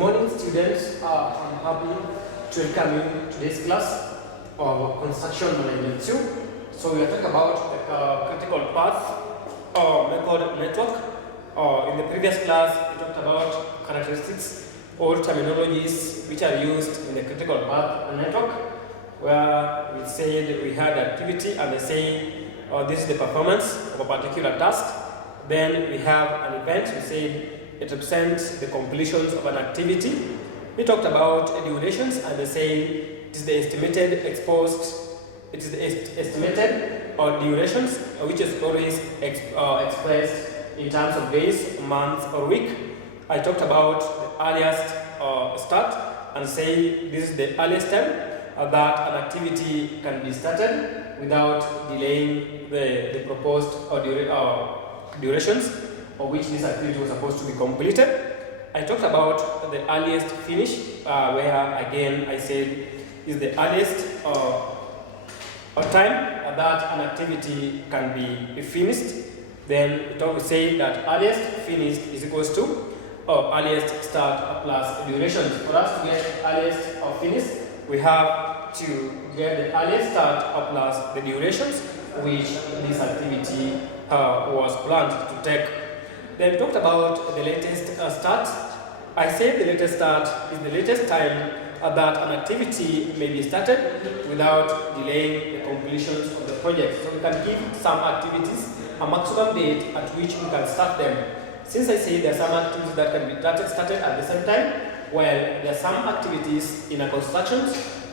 morning, students. I'm happy to welcome you to today's class of Construction Management 2. So we are talking about the critical path or method network. In the previous class, we talked about characteristics or terminologies which are used in the critical path network, where we said we had activity and they say, this is the performance of a particular task. Then we have an event, we said it represents the completions of an activity. We talked about durations and they say it is the estimated estimated durations, which is always expressed in terms of days, months, or week. I talked about the earliest start and say this is the earliest time that an activity can be started without delaying the proposed durations of which this activity was supposed to be completed. I talked about the earliest finish, where again I said is the earliest time that an activity can be finished. Then we say that earliest finished is equals to earliest start plus durations. For us to get earliest finish, we have to get the earliest start plus the durations which this activity was planned to take. Then we talked about the latest start. I said the latest start is the latest time that an activity may be started without delaying the completions of the project. So we can give some activities a maximum date at which we can start them. Since I say there are some activities that can be started at the same time, well, there are some activities in a construction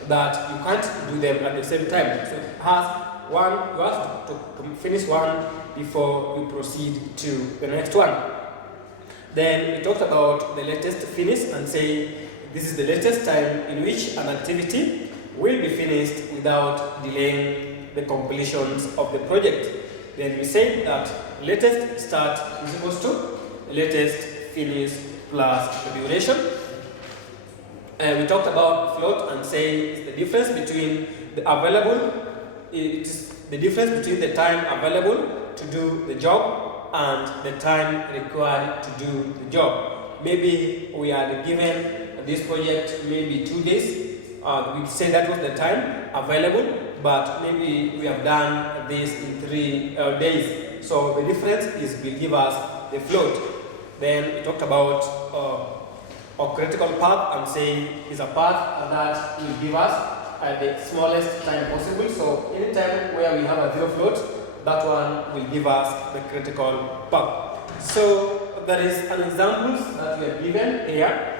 that you can't do them at the same time. So it has one, you have to finish one before you proceed to the next one. Then we talked about the latest finish and say this is the latest time in which an activity will be finished without delaying the completions of the project. Then we say that latest start is equals to latest finish plus the duration. And we talked about float and say it's the difference between the difference between the time available to do the job and the time required to do the job. Maybe we are given this project maybe 2 days. We say that was the time available, but maybe we have done this in 3 days. So the difference will give us the float. Then we talked about a critical path and saying is a path that will give us the smallest time possible. So any time where we have a zero float, that one will give us the critical path. So there is an example that we are given here.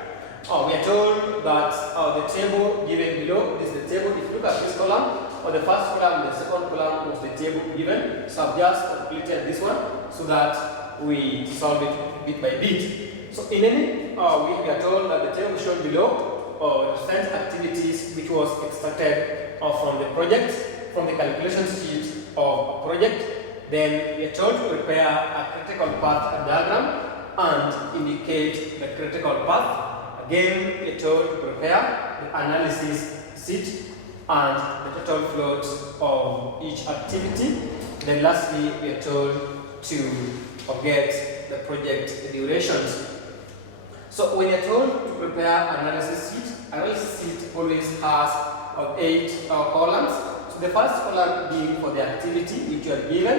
We are told that the table given below is the table. If you look at this column, or the first column, the second column was the table given. So I've just completed this one so that we solve it bit by bit. So in any, we are told that the table shown below represents activities which was extracted from the project, from the calculation sheet of a project. Then we are told to prepare a critical path diagram and indicate the critical path. Again, we are told to prepare the analysis sheet and the total float of each activity. Then lastly, we are told to get the project durations. So when you're told to prepare analysis sheet always has 8 columns. So the first column being for the activity which you are given.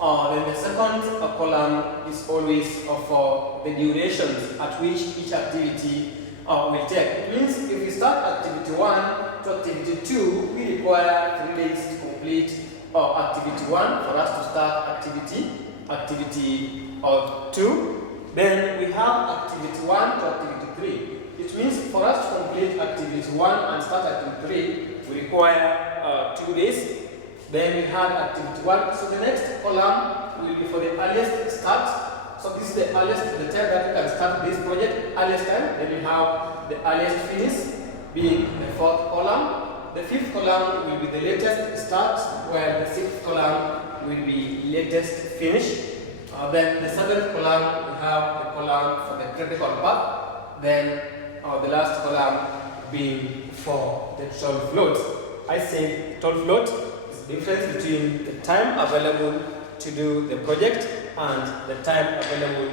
Then the second column is always for the durations at which each activity will take. It means if we start activity 1 to activity 2, we require 3 days to complete activity 1 for us to start activity 2. Then we have activity 1 to activity 3. It means for us to complete activity 1 and start activity 3, we require 2 days. Then we have activity 1. So the next column will be for the earliest start. So this is the earliest, the time that we can start this project, earliest time. Then we have the earliest finish being the 4th column. The 5th column will be the latest start, while the 6th column will be latest finish. Then the 7th column, we have the column for the critical path. Then the last column being for the total float. I say total float is the difference between the time available to do the project and the time available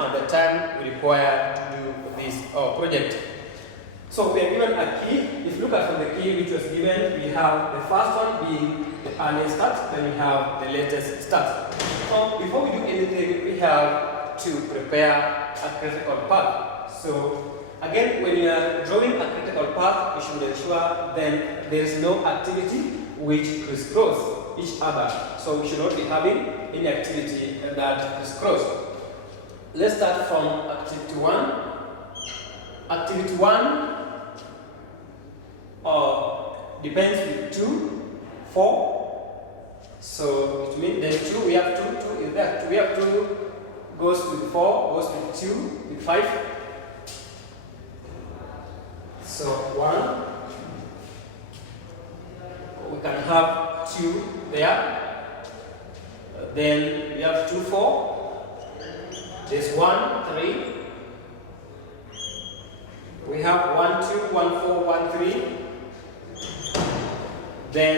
and the time required to do this project. So we are given a key. If you look at from the key which was given, we have the first one being the earliest start, then we have the latest start. So before we do anything, we have to prepare a critical path. So again, when you are drawing a critical path, you should ensure then there is no activity which crisscross each other. So we should not be having any activity that crisscross. Let's start from activity 1. Activity 1 depends with 2, 4. So it means there's 2, we have 2 is that. We have 2 goes with 4, goes with 2, with 5. So 1. We can have 2 there. Then we have 2, 4. There's 1, 3. We have 1, 2, 1, 4, 1, 3. Then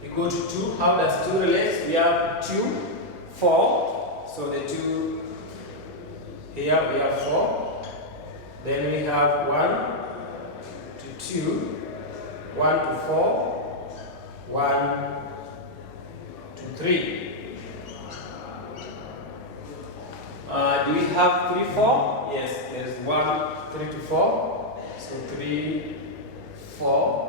we go to 2. How does 2 relate? We have 2, 4. So the 2 here we have 4. Then we have 1 to 2, 1 to 4, 1 to 3. Do we have 3, 4? Yes, there's 1, 3 to 4. So 3, 4.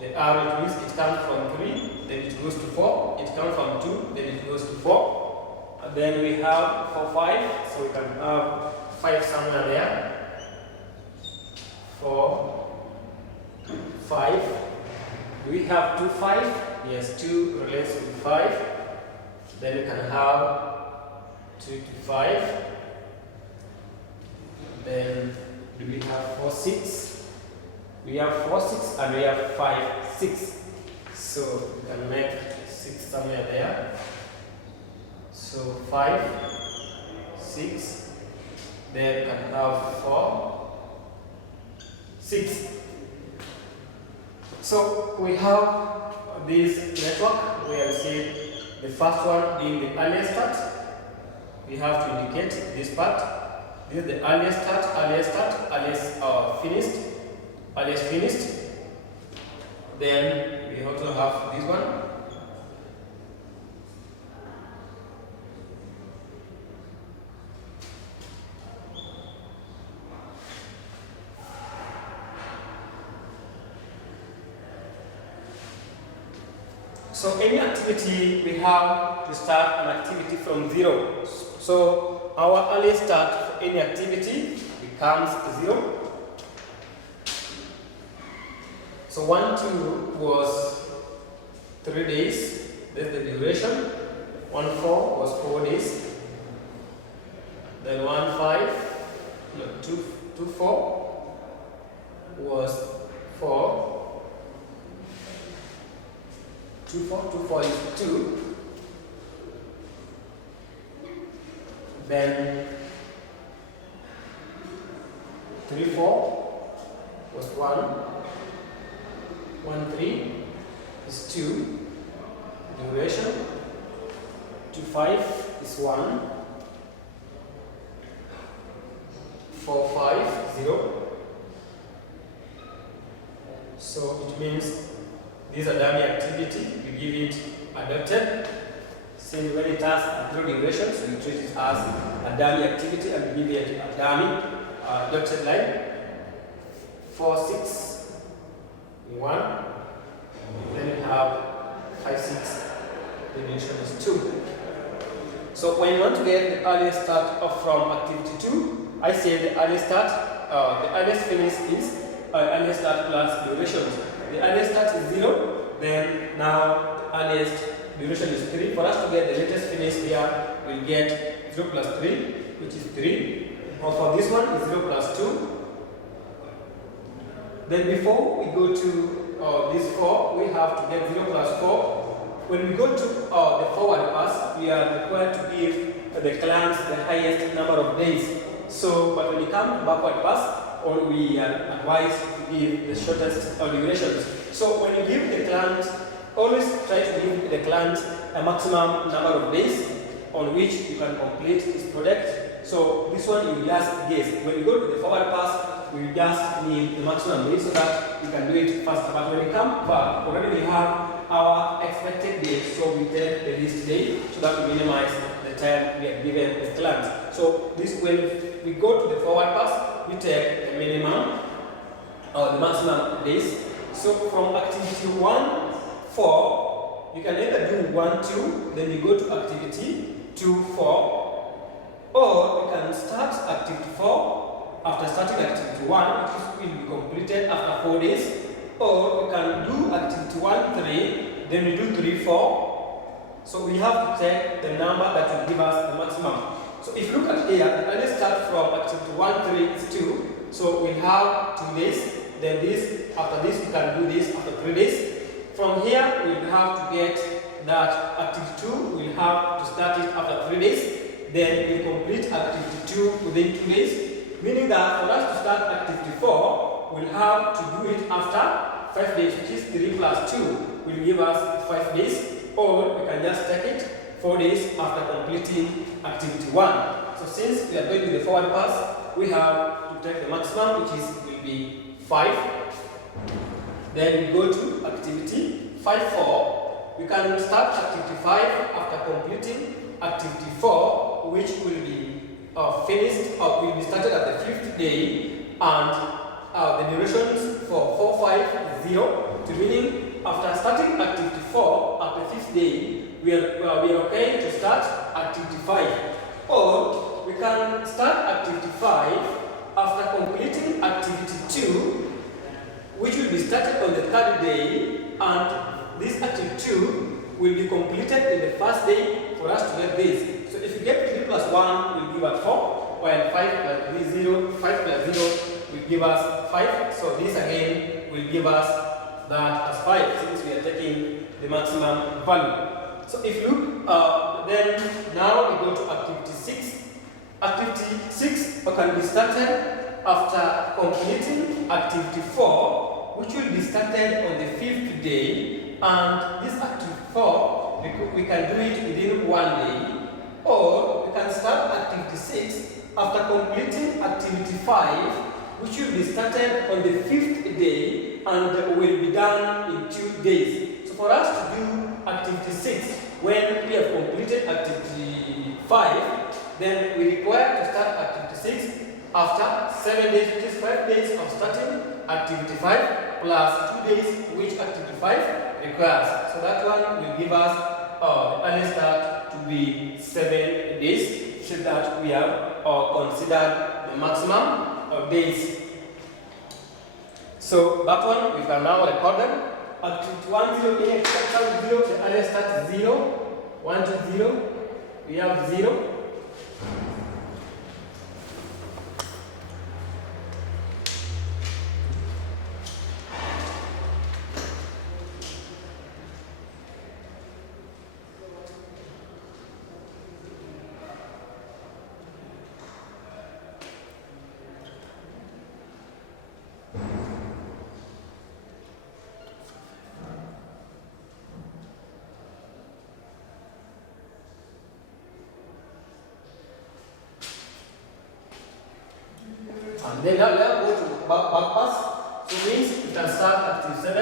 The arrow means it comes from 3, then it goes to 4. It comes from 2, then it goes to 4. And then we have 4, 5. So we can have 5 somewhere there. 4, 5. Do we have 2, 5? Yes, 2 relates with 5. Then we can have 2 to 5. Then do we have 4, 6? We have 4, 6 and we have 5, 6. So we can make 6 somewhere there. So 5, 6. Then we can have 4, 6. So we have this network where we see the first one being the earliest start. We have to indicate this part. This is the earliest start, earliest finished. Then we also have this one. So any activity, we have to start an activity from 0. So our earliest start for any activity becomes 0. So 1, 2 was 3 days, that's the duration. 1, 4 was 4 days. Then 1, 5, no, 2, 4 was 4. 2, 4 is 2. Then 3, 4 was 1. 1, 3 is 2. Duration. 2, 5 is 1. 4, 5, 0. So it means this is a dummy activity. You give it a dotted. Since when it has a 3 durations, you treat it as a dummy activity and give it a dummy dotted line. 4, 6, 1. Then you have 5, 6. The duration is 2. So when you want to get the earliest start from activity 2, I say the earliest start, the earliest finish is earliest start plus durations. The earliest start is 0, then now the earliest duration is 3. For us to get the latest finish here, we'll get 0 plus 3, which is 3. Or for this one, is 0 plus 2. Then before we go to this 4, we have to get 0 plus 4. When we go to the forward pass, we are required to give the clients the highest number of days. So, but when you come to backward pass, or we are advised to give the shortest durations. So when you give the client, always try to give the client a maximum number of days on which you can complete this project. So this one you just guess. When you go to the forward pass, we just need the maximum days so that we can do it faster. But when we come back, already we have our expected days, so we take the least day so that we minimize the time we have given the client. So this, when we go to the forward pass, we take the minimum or the maximum days. So from activity 1, 4, you can either do 1, 2, then you go to activity 2, 4, or you can start activity 4 after starting activity 1, which will be completed after 4 days. Or you can do activity 1, 3, then we do 3, 4. So we have to take the number that will give us the maximum. So if you look at here, let's start from activity 1, 3 is 2. So we have 2 days, then this, after this we can do this after 3 days. From here we have to get that activity 2, we'll have to start it after 3 days. Then we complete activity 2 within 2 days. Meaning that for us to start activity 4, we'll have to do it after 5 days, which is 3 plus 2 will give us 5 days. Or we can just take it 4 days after completing activity 1. So since we are going to the forward pass, we have to take the maximum, which will be 5. Then we go to activity 5, 4. We can start activity 5 after completing activity 4, which will be finished or will be started at the 5th day, and the durations for 4, 5 is 0. To meaning after starting activity 4 at the 5th day, we are okay to start activity 5. Or we can start activity 5 after completing activity 2, which will be started on the 3rd day, and this activity 2 will be completed in the 1st day for us to get this. So if you get 3 plus 1 will give us 4, while 5 plus 0, 5 plus 0 will give us 5. So this again will give us that as 5, since we are taking the maximum value. So if you look, then now we go to activity 6. Activity 6 can be started after completing activity 4, which will be started on the 5th day, and this activity 4, we can do it within 1 day. Or we can start activity 6 after completing activity 5, which will be started on the 5th day and will be done in 2 days. So for us to do activity 6, when we have completed activity 5, then we require to start activity 6 after 7 days, which is 5 days of starting activity 5 plus 2 days which activity 5 requires. So that one will give us the early start to be 7 days, so that we have considered the maximum of days. So that one we can now record them. Activity 1, 0, expected 0, the early start is 0, 1 to 0, we have 0. And then now go to back pass. So means you can start active 7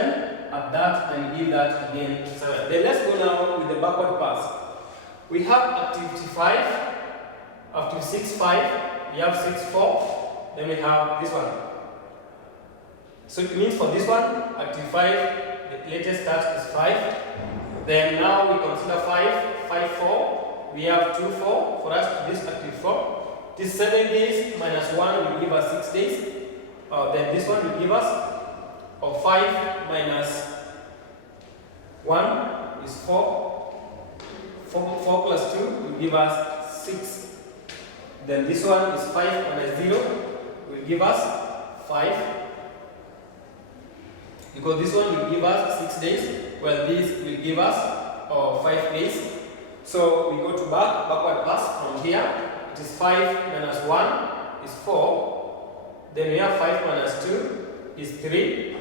at that and give that again 7. Then let's go now with the backward pass. We have activity 5, activity 6, 5, we have 6, 4, then we have this one. So it means for this one, activity 5, the latest start is 5. Then now we consider 5, 5, 4, we have 2, 4 for us to this activity 4. This 7 days minus 1 will give us 6 days. Then this one will give us 5 minus 1 is 4. 4 plus 2 will give us 6. Then this one is 5 minus 0 will give us 5. Because this one will give us 6 days, while this will give us 5 days. So we go to backward pass from here. It is 5 minus 1 is 4. Then we have 5 minus 2 is 3.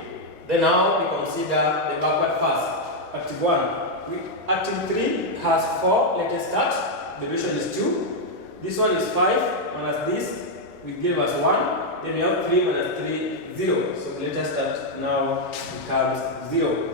Then now we consider the backward pass. Active 1. Active 3 has 4 latest start. The duration is 2. This one is 5 minus this will give us 1. Then we have 3 minus 3, 0. So the latest start now becomes 0.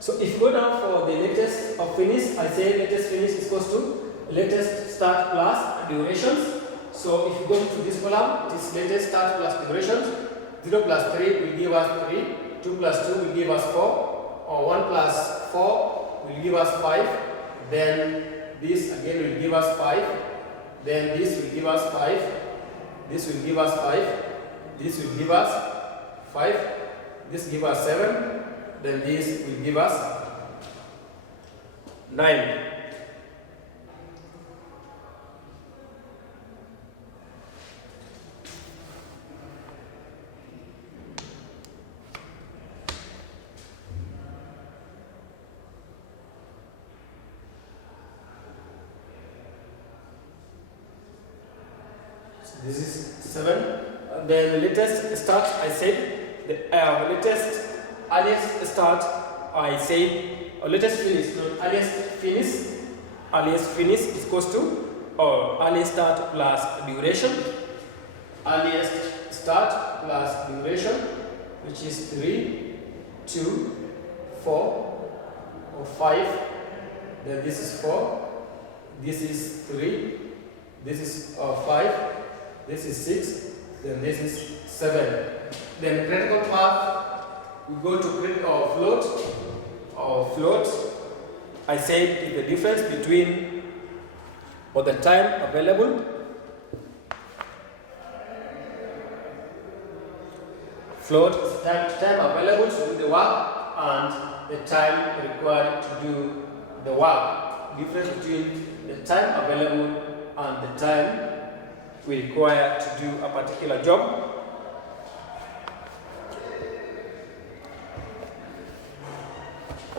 So if you go down for the latest of finish, I say latest finish is equals to latest start plus durations. So if you go to this column, it is latest start plus durations. 0 plus 3 will give us 3, 2 plus 2 will give us 4, or 1 plus 4 will give us 5, then this again will give us 5, then this will give us 5, this will give us 5, this will give us 5, this give us 7, then this will give us 9. So this is 7. Then the latest start, I said the latest earliest start, I say, or latest finish, no, earliest finish is equals to, or earliest start plus duration, earliest start plus duration, which is 3, 2, 4, or 5, then this is 4, this is 3, this is 5, this is 6, then this is 7. Then critical path, we go to create or float. I said is the difference between or the time available float is time available to do the work and the time required to do the work. Difference between the time available and the time we require to do a particular job.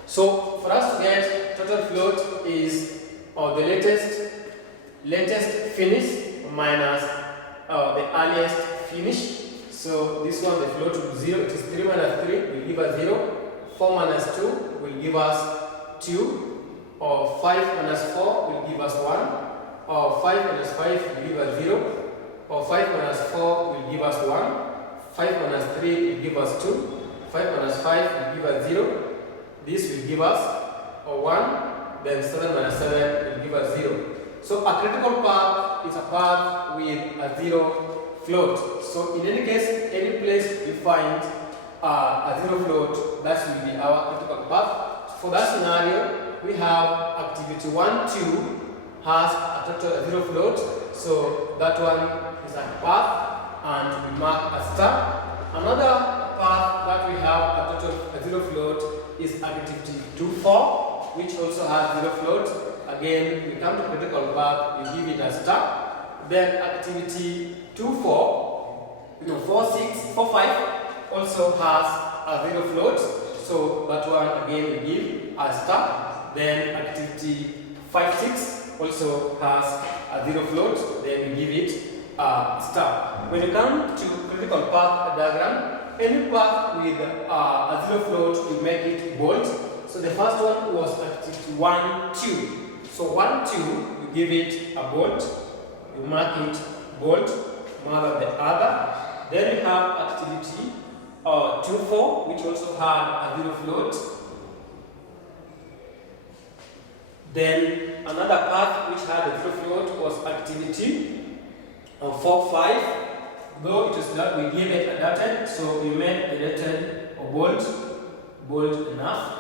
So for us to get total float is the latest finish minus the earliest finish. So this one, the float will be 0. It is 3 minus 3 will give us 0. 4 minus 2 will give us 2. Or 5 minus 4 will give us 1. Or 5 minus 5 will give us 0. Or 5 minus 4 will give us 1. 5 minus 3 will give us 2. 5 minus 5 will give us 0. This will give us a 1, then 7 minus 7 will give us 0. So a critical path is a path with a 0 float. So in any case, any place we find a 0 float, that will be our critical path. For that scenario, we have activity 1, 2 has a total 0 float. So that one is a path and we mark a star. Another path that we have a total 0 float is activity 2-4, which also has 0 float. Again, we come to critical path, we give it a star. Then activity 2-4, 4-6, 4-5 also has a 0 float. So that one again we give a star. Then activity 5-6 also has a 0 float. Then we give it a star. When you come to critical path diagram, any path with a 0 float, you make it bold. So the first one was activity 1, 2. So 1, 2, you give it a bold. You mark it bold, more than the other. Then you have activity 2-4, which also had a 0 float. Then another path which had a 0 float was activity 4-5. though it is not, we gave it a dotted, so we made the dotted or bold enough.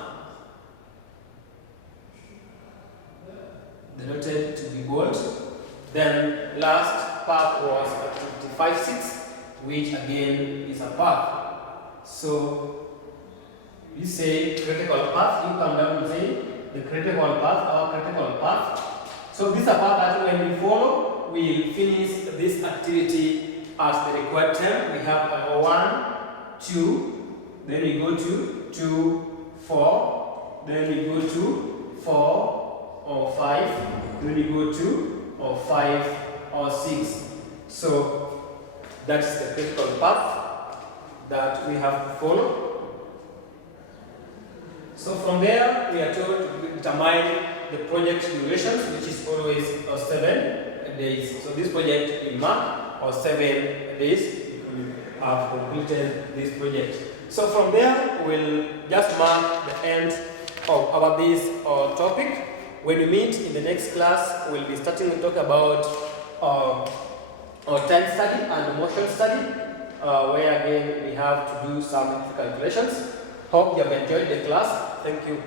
The dotted to be bold. Then last path was at 55.6, which again is a path. So we say critical path, you come down and say the critical path, our critical path. So this is a path that when we follow, we will finish this activity as the required time. We have 1, 2, then we go to 2, 4, then we go to 4 or 5, then we go to 5 or 6. So that's the critical path that we have to follow. So from there, we are told to determine the project durations, which is always 7 days. So this project will mark 7 days we have completed this project. So from there, we'll just mark the end of our this topic. When we meet in the next class, we'll be starting to talk about time study and motion study, where again we have to do some calculations. Hope you have enjoyed the class. Thank you.